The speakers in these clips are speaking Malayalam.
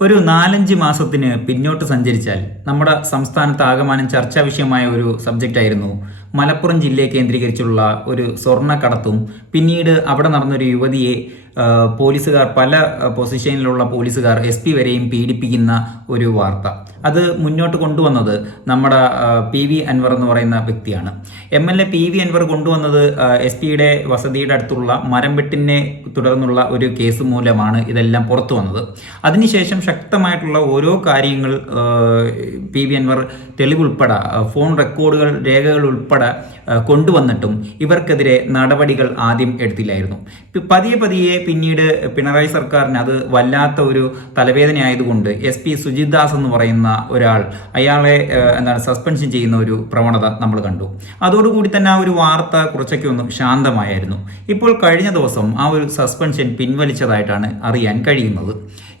ഒരു നാലഞ്ച് മാസത്തിന് പിന്നോട്ട് സഞ്ചരിച്ചാൽ നമ്മുടെ സംസ്ഥാനത്ത് ആകമാനം ചർച്ചാ വിഷയമായ ഒരു സബ്ജക്റ്റ് ആയിരുന്നു മലപ്പുറം ജില്ലയെ കേന്ദ്രീകരിച്ചുള്ള ഒരു സ്വർണക്കടത്തും. പിന്നീട് അവിടെ നടന്നൊരു യുവതിയെ പോലീസുകാർ പല പൊസിഷനിലുള്ള പോലീസുകാർ എസ് പി വരെയും പീഡിപ്പിക്കുന്ന ഒരു വാർത്ത. അത് മുന്നോട്ട് കൊണ്ടുവന്നത് നമ്മുടെ പി വി അൻവർ എന്ന് പറയുന്ന വ്യക്തിയാണ്. M L A P V Anvar കൊണ്ടുവന്നത് എസ് പിയുടെ വസതിയുടെ അടുത്തുള്ള മരം വെട്ടിനെ തുടർന്നുള്ള ഒരു കേസ് മൂലമാണ് ഇതെല്ലാം പുറത്തു വന്നത്. അതിനുശേഷം ശക്തമായിട്ടുള്ള ഓരോ കാര്യങ്ങൾ പി വി അൻവർ തെളിവുൾപ്പെടെ ഫോൺ റെക്കോർഡുകൾ രേഖകൾ ഉൾപ്പെടെ കൊണ്ടുവന്നിട്ടും ഇവർക്കെതിരെ നടപടികൾ ആദ്യം എടുത്തില്ലായിരുന്നു. പതിയെ പതിയെ പിന്നീട് പിണറായി സർക്കാരിന് അത് വല്ലാത്ത ഒരു തലവേദന ആയതുകൊണ്ട് എസ് പി സുജിത് ദാസ് എന്ന് പറയുന്ന ഒരാൾ അയാളെ എന്താണ് സസ്പെൻഷൻ ചെയ്യുന്ന ഒരു പ്രവണത നമ്മൾ കണ്ടു. അതോടുകൂടി തന്നെ ആ ഒരു വാർത്ത കുറച്ചൊക്കെ ഒന്ന് ശാന്തമായിരുന്നു. ഇപ്പോൾ കഴിഞ്ഞ ദിവസം ആ ഒരു സസ്പെൻഷൻ പിൻവലിച്ചതായിട്ടാണ് അറിയാൻ കഴിയുന്നത്.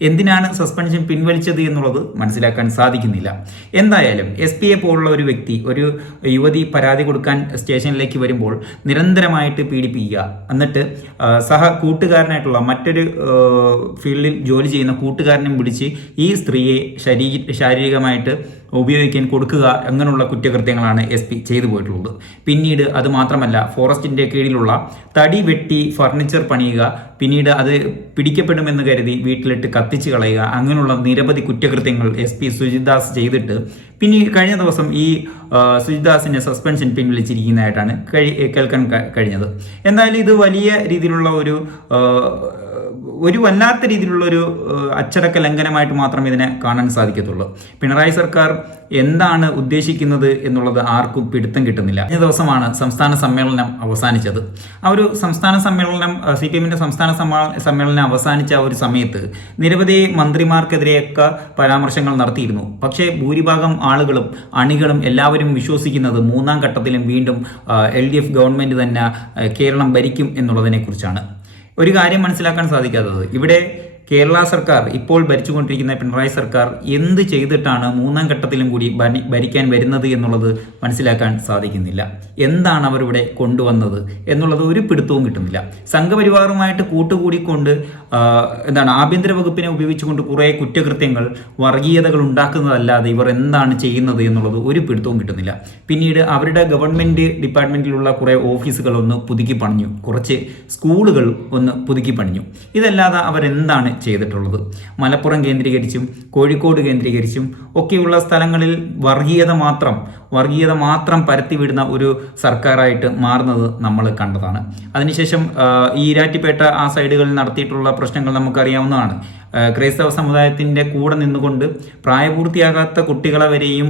എന്തിനാണ് സസ്പെൻഷൻ പിൻവലിച്ചത് എന്നുള്ളത് മനസ്സിലാക്കാൻ സാധിക്കുന്നില്ല. എന്തായാലും എസ് പി എ പോലുള്ള ഒരു വ്യക്തി ഒരു യുവതി പരാതി കൊടുക്കാൻ സ്റ്റേഷനിലേക്ക് വരുമ്പോൾ നിരന്തരമായിട്ട് പീഡിപ്പിക്കുക. എന്നിട്ട് സഹ സഹ കൂട്ടുകാരനായിട്ടുള്ള മറ്റൊരു ഫീൽഡിൽ ജോലി ചെയ്യുന്ന കൂട്ടുകാരനെ പിടിച്ച് ഈ സ്ത്രീയെ ശരീ ശാരീരികമായിട്ട് ഉപയോഗിക്കാൻ കൊടുക്കുക അങ്ങനെയുള്ള കുറ്റകൃത്യങ്ങളാണ് എസ് പി ചെയ്തു പോയിട്ടുള്ളത്. പിന്നീട് അത് മാത്രമല്ല ഫോറസ്റ്റിന്റെ കീഴിലുള്ള തടി വെട്ടി ഫർണിച്ചർ പണിയുക പിന്നീട് അത് പിടിക്കപ്പെടുമെന്ന് കരുതി വീട്ടിലിട്ട് കത്തിച്ച് കളയുക അങ്ങനെയുള്ള നിരവധി കുറ്റകൃത്യങ്ങൾ എസ് പി സുജിദാസ് ചെയ്തിട്ട് പിന്നെ കഴിഞ്ഞ ദിവസം ഈ സുജിദാസിനെ സസ്പെൻഷൻ പിൻവലിച്ചിരിക്കുന്നതായിട്ടാണ് കേൾക്കാൻ കഴിഞ്ഞത്. എന്തായാലും ഇത് വലിയ രീതിയിലുള്ള ഒരു ഒരു വല്ലാത്ത രീതിയിലുള്ള ഒരു അച്ചടക്ക ലംഘനമായിട്ട് മാത്രമേ ഇതിനെ കാണാൻ സാധിക്കത്തുള്ളൂ. പിണറായി സർക്കാർ എന്താണ് ഉദ്ദേശിക്കുന്നത് എന്നുള്ളത് ആർക്കും പിടുത്തം കിട്ടുന്നില്ല. കഴിഞ്ഞ ദിവസമാണ് സംസ്ഥാന സമ്മേളനം അവസാനിച്ചത്. ആ ഒരു സംസ്ഥാന സമ്മേളനം സി പി എമ്മിന്റെ സംസ്ഥാന സമ്മേളനം അവസാനിച്ച ഒരു സമയത്ത് നിരവധി മന്ത്രിമാർക്കെതിരെയൊക്കെ പരാമർശങ്ങൾ നടത്തിയിരുന്നു. പക്ഷേ ഭൂരിഭാഗം ആളുകളും അണികളും എല്ലാവരും വിശ്വസിക്കുന്നത് മൂന്നാം ഘട്ടത്തിലും വീണ്ടും എൽ ഡി എഫ് ഗവൺമെന്റ് തന്നെ കേരളം ഭരിക്കും എന്നുള്ളതിനെക്കുറിച്ചാണ്. ഒരു കാര്യം മനസ്സിലാക്കാൻ സാധിക്കാത്തത്. ഇവിടെ കേരള സർക്കാർ ഇപ്പോൾ ഭരിച്ചുകൊണ്ടിരിക്കുന്ന പിണറായി സർക്കാർ എന്ത് ചെയ്തിട്ടാണ് മൂന്നാം ഘട്ടത്തിലും കൂടി ഭരിക്കാൻ വരുന്നത് എന്നുള്ളത് മനസ്സിലാക്കാൻ സാധിക്കുന്നില്ല. എന്താണ് അവരിവിടെ കൊണ്ടുവന്നത് എന്നുള്ളത് ഒരു പിടുത്തവും കിട്ടുന്നില്ല. സംഘപരിവാറുമായിട്ട് കൂട്ടുകൂടിക്കൊണ്ട് എന്താണ് ആഭ്യന്തര വകുപ്പിനെ ഉപയോഗിച്ചുകൊണ്ട് കുറേ കുറ്റകൃത്യങ്ങൾ വർഗീയതകൾ ഉണ്ടാക്കുന്നതല്ലാതെ ഇവർ എന്താണ് ചെയ്യുന്നത് എന്നുള്ളത് ഒരു പിടുത്തവും കിട്ടുന്നില്ല. പിന്നീട് അവരുടെ ഗവൺമെന്റ് ഡിപ്പാർട്ട്മെന്റിലുള്ള കുറേ ഓഫീസുകൾ ഒന്ന് പുതുക്കി പണിഞ്ഞു. കുറച്ച് സ്കൂളുകൾ ഒന്ന് പുതുക്കി പണിഞ്ഞു. ഇതല്ലാതെ അവരെന്താണ് ചെയ്തിട്ടുള്ളത്. മലപ്പുറം കേന്ദ്രീകരിച്ചും കോഴിക്കോട് കേന്ദ്രീകരിച്ചും ഒക്കെയുള്ള സ്ഥലങ്ങളിൽ വർഗീയത മാത്രം വർഗീയത മാത്രം പരത്തിവിടുന്ന ഒരു സർക്കാരായിട്ട് മാറുന്നത് നമ്മൾ കണ്ടതാണ്. അതിനുശേഷം ഈരാറ്റിപ്പേട്ട ആ സൈഡുകളിൽ നടത്തിയിട്ടുള്ള പ്രശ്നങ്ങൾ നമുക്കറിയാവുന്നതാണ്. ക്രൈസ്തവ സമുദായത്തിന്റെ കൂടെ നിന്നുകൊണ്ട് പ്രായപൂർത്തിയാകാത്ത കുട്ടികളെ വരെയും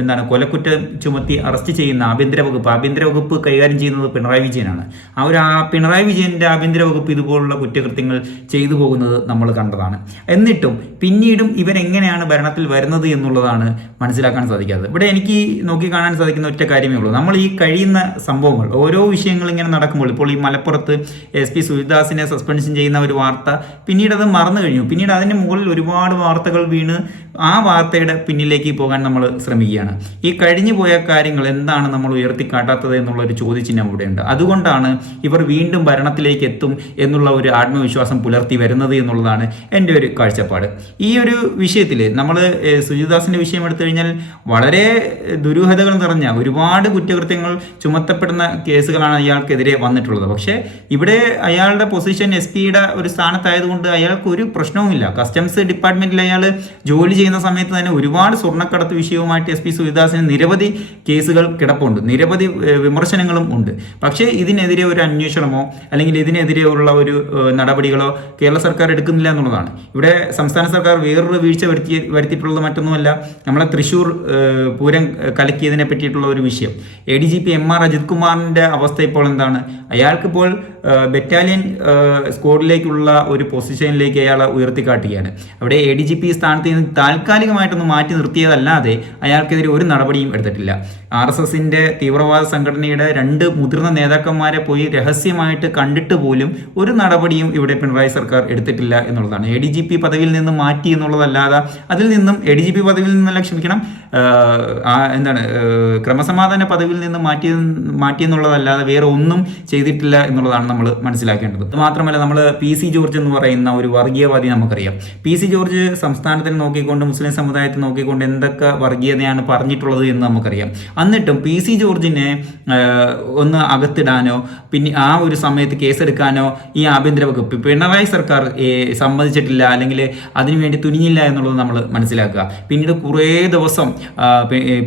എന്താണ് കൊലക്കുറ്റം ചുമത്തി അറസ്റ്റ് ചെയ്യുന്ന ആഭ്യന്തര വകുപ്പ് ആഭ്യന്തര വകുപ്പ് കൈകാര്യം ചെയ്യുന്നത് പിണറായി വിജയനാണ്. ആ ഒരു പിണറായി വിജയന്റെ ആഭ്യന്തര വകുപ്പ് ഇതുപോലുള്ള കുറ്റകൃത്യങ്ങൾ ചെയ്തു പോകുന്നത് നമ്മൾ കണ്ടതാണ്. എന്നിട്ടും പിന്നീടും ഇവരെങ്ങനെയാണ് ഭരണത്തിൽ വരുന്നത് എന്നുള്ളതാണ് മനസ്സിലാക്കാൻ സാധിക്കാത്തത്. ഇവിടെ എനിക്ക് നോക്കി കാണാൻ സാധിക്കുന്ന ഒറ്റ കാര്യമേ ഉള്ളൂ. നമ്മൾ ഈ കഴിയുന്ന സംഭവങ്ങൾ ഓരോ വിഷയങ്ങൾ ഇങ്ങനെ നടക്കുമ്പോൾ ഇപ്പോൾ ഈ മലപ്പുറത്ത് എസ് പി സുരിദാസിനെ സസ്പെൻഷൻ ചെയ്യുന്ന ഒരു വാർത്ത പിന്നീട് അത് മറന്നു കഴിഞ്ഞു. പിന്നീട് അതിന് മുകളിൽ ഒരുപാട് വാർത്തകൾ വീണ് ആ വാർത്തയുടെ പിന്നിലേക്ക് പോകാൻ നമ്മൾ ശ്രമിക്കുകയാണ്. ഈ കഴിഞ്ഞു പോയ കാര്യങ്ങൾ എന്താണ് നമ്മൾ ഉയർത്തിക്കാട്ടാത്തത് എന്നുള്ള ഒരു ചോദ്യചിഹ്നം ഇവിടെയുണ്ട് അതുകൊണ്ടാണ് ഇവർ വീണ്ടും ഭരണത്തിലേക്ക് എത്തും എന്നുള്ള ഒരു ആത്മവിശ്വാസം പുലർത്തി വരുന്നത് എന്നുള്ളതാണ് എന്റെ ഒരു കാഴ്ചപ്പാട്. ഈ ഒരു വിഷയത്തിൽ നമ്മൾ സുജിദാസിന്റെ വിഷയം എടുത്തു കഴിഞ്ഞാൽ വളരെ ദുരൂഹതകൾ നിറഞ്ഞ ഒരുപാട് കുറ്റകൃത്യങ്ങൾ ചുമത്തപ്പെടുന്ന കേസുകളാണ് അയാൾക്കെതിരെ വന്നിട്ടുള്ളത്. പക്ഷേ ഇവിടെ അയാളുടെ പൊസിഷൻ എസ് പിയുടെ ഒരു സ്ഥാനത്തായതുകൊണ്ട് അയാൾക്ക് ഒരു പ്രശ്നവുമില്ല. കസ്റ്റംസ് ഡിപ്പാർട്ട്മെന്റിൽ അയാൾ ജോലി ചെയ്യുന്ന സമയത്ത് തന്നെ ഒരുപാട് സ്വർണക്കടത്ത് വിഷയവുമായിട്ട് എസ് പി സുജിദാസിന് നിരവധി കേസുകൾ കിടപ്പുണ്ട്. നിരവധി വിമർശനങ്ങളും ഉണ്ട്. പക്ഷേ ഇതിനെതിരെ ഒരു അന്വേഷണമോ അല്ലെങ്കിൽ ഇതിനെതിരെ ഉള്ള ഒരു നടപടികളോ കേരള സർക്കാർ എടുക്കുന്നില്ല എന്നുള്ളതാണ്. ഇവിടെ സംസ്ഥാന സർക്കാർ വേറൊരു വീഴ്ച വരുത്തി വരുത്തിയിട്ടുള്ളത് മറ്റൊന്നുമല്ല നമ്മളെ തൃശ്ശൂർ പൂരം കലക്കിയതിനെ പറ്റിയിട്ടുള്ള ഒരു വിഷയം. A D G P M R Ajith കുമാറിന്റെ അവസ്ഥ ഇപ്പോൾ എന്താണ്? അയാൾക്കിപ്പോൾ ബറ്റാലിയൻ സ്ക്വാഡിലേക്കുള്ള ഒരു പൊസിഷനിലേക്ക് അയാളെ ഉയർത്തിക്കാട്ടുകയാണ് അവിടെ എ ഡി ജി പി സ്ഥാനത്ത് നിന്ന് താൽക്കാലികമായിട്ടൊന്ന് മാറ്റി നിർത്തിയതല്ലാതെ അയാൾക്കെതിരെ ഒരു നടപടിയും എടുത്തിട്ടില്ല. ആർ എസ് എസിന്റെ തീവ്രവാദ സംഘടനയുടെ രണ്ട് മുതിർന്ന നേതാക്കന്മാരെ പോയി രഹസ്യമായിട്ട് കണ്ടിട്ട് പോലും ഒരു നടപടിയും ഇവിടെ പിണറായി സർക്കാർ എടുത്തിട്ടില്ല എന്നുള്ളതാണ്. എ ഡി ജി പി പദവിയിൽ നിന്ന് മാറ്റി എന്നുള്ളതല്ലാതെ അതിൽ നിന്നും എ ഡി ജി പി പദവിയിൽ നിന്നല്ല ക്ഷമിക്കണം എന്താണ് ക്രമസമാധാന പദവിയിൽ നിന്ന് മാറ്റി മാറ്റിയെന്നുള്ളതല്ലാതെ വേറെ ഒന്നും ചെയ്തിട്ടില്ല എന്നുള്ളതാണ് നമ്മൾ മനസ്സിലാക്കേണ്ടത്. അത് മാത്രമല്ല നമ്മൾ പി സി ജോർജ് എന്ന് പറയുന്ന ഒരു വർഗീയവാദി നമുക്കറിയാം. പി സി ജോർജ് സംസ്ഥാനത്തിന് നോക്കിക്കൊണ്ട് മുസ്ലിം സമുദായത്തെ നോക്കിക്കൊണ്ട് എന്തൊക്കെ വർഗീയതയാണ് പറഞ്ഞിട്ടുള്ളത് എന്ന് നമുക്കറിയാം. എന്നിട്ടും പി സി ജോർജിനെ ഒന്ന് അകത്തിടാനോ പിന്നെ ആ ഒരു സമയത്ത് കേസെടുക്കാനോ ഈ ആഭ്യന്തര വകുപ്പ് പിണറായി സർക്കാർ സമ്മതിച്ചിട്ടില്ല അല്ലെങ്കിൽ അതിനുവേണ്ടി തുനിഞ്ഞില്ല എന്നുള്ളത് നമ്മൾ മനസ്സിലാക്കുക. പിന്നീട് കുറേ ദിവസം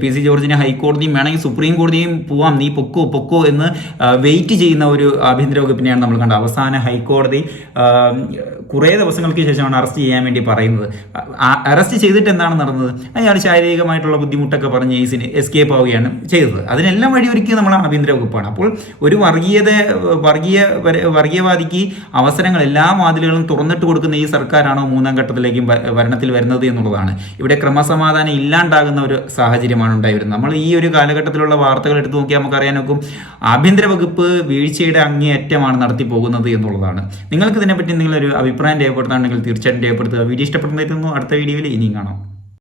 പി സി ജോർജിനെ ഹൈക്കോടതിയും വേണമെങ്കിൽ സുപ്രീം കോടതിയും പോവാം നീ പൊക്കോ പൊക്കോ എന്ന് വെയിറ്റ് ചെയ്യുന്ന ഒരു ആഭ്യന്തര വകുപ്പിനെയാണ് നമ്മൾ കണ്ടത്. അവസാന ഹൈക്കോടതി കുറേ ദിവസങ്ങൾക്ക് ശേഷമാണ് അറസ്റ്റ് ചെയ്യാൻ വേണ്ടി പറയുന്നത്. അറസ്റ്റ് ചെയ്തിട്ട് എന്താണ് നടന്നത്? അയാൾ ശാരീരികമായിട്ടുള്ള ബുദ്ധിമുട്ടൊക്കെ പറഞ്ഞ് ഈസിന് എസ്കേപ്പ് ആവുകയാണ് ചെയ്തത്. അതിനെല്ലാം വഴിയൊരുക്കിയത് നമ്മൾ ആഭ്യന്തര വകുപ്പാണ്. അപ്പോൾ ഒരു വർഗീയത വർഗീയ വർഗീയവാദിക്ക് അവസരങ്ങൾ എല്ലാ വാതിലുകളും തുറന്നിട്ട് കൊടുക്കുന്ന ഈ സർക്കാരാണോ മൂന്നാം ഘട്ടത്തിലേക്കും ഭരണത്തിൽ വരുന്നത് എന്നുള്ളതാണ്. ഇവിടെ ക്രമസമാധാനം ഇല്ലാണ്ടാകുന്ന ഒരു സാഹചര്യമാണ് ഉണ്ടായി വരുന്നത് നമ്മൾ ഈ ഒരു കാലഘട്ടത്തിലുള്ള വാർത്തകൾ എടുത്തു നോക്കിയാൽ നമുക്ക് അറിയാനൊക്കും ആഭ്യന്തര വകുപ്പ് വീഴ്ചയുടെ അങ്ങേയറ്റമാണ് നടത്തി പോകുന്നത് എന്നുള്ളതാണ്. നിങ്ങൾക്ക് ഇതിനെപ്പറ്റി എന്തെങ്കിലും ഒരു അഭിപ്രായം രേഖപ്പെടുത്താണെങ്കിൽ തീർച്ചയായിട്ടും രേഖപ്പെടുത്തുക. വീഡിയോ ഇഷ്ടപ്പെടുന്നതായിരുന്നു അടുത്ത വീഡിയോയിൽ ഇനിയും കാണാം.